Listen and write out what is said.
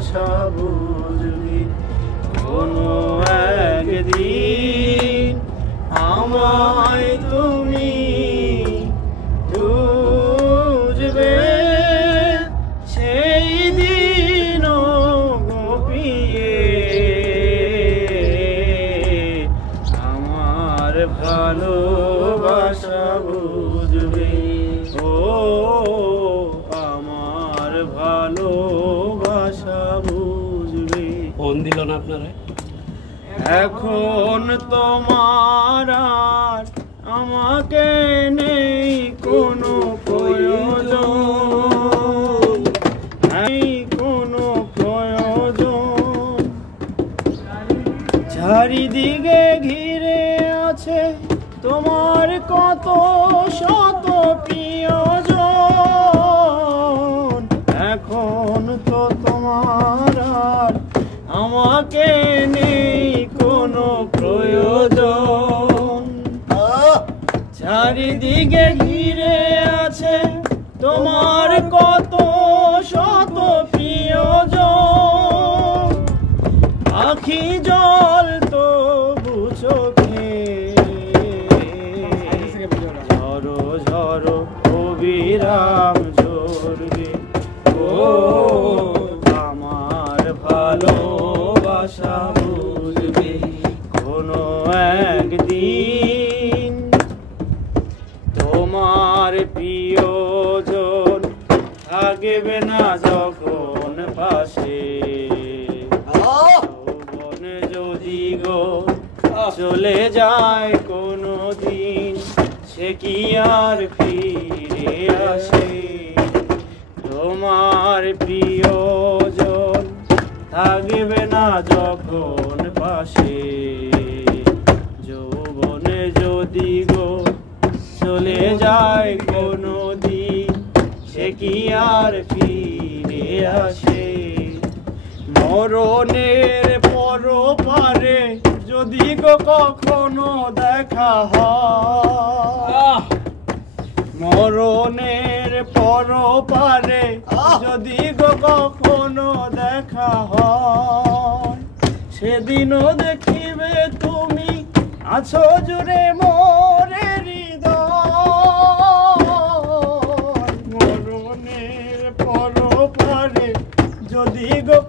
ভালোবাসা বুঝবি কোনো একদিন আমায় তুমি বুঝবে সেই দিনও গোপিয়ে আমার ভালোবাসা বুঝবে ও আমার ভালোবাসা বুঝবে। ফোন দিল না আপনারা? এখন তোমার আর আমাকে নেই কোনো প্রয়োজন, নেই কোনো প্রয়োজন। চারিদিকে ঘিরে আছে তোমার কত শত প্রিয়জন। এখন তো তোমার আর আমাকে নেই কোনো প্রয়োজন। চারিদিকে ঘিরে আছে তোমার কত শত প্রিয়জন। আখি জল তো বুঝোকে ঝরো ঝরো অবিরাম ঝরবে ও আমার ভালোবাসা বুঝবে কোনো একদিন। তোমার প্রিয়জন থাকবে না যখন পাশে, যৌবন যদি গো চলে যায় কোনো দিন সে কি আর ফিরে আসে। তোমার প্রিয়জন থাকবে না যখন পাশে, যৌবনে যদি গো চলে যায় কোনো দিন সে কি আর ফিরে আসে। মরণের পরপারে যদি গো কখনো দেখা হয়, মরণের পরপারে যদি গো কখনো দেখা হয়, সেদিনও দেখিবে তুমি আছো জুড়ে মোরে হৃদয়। মরণের পরপারে যদি গো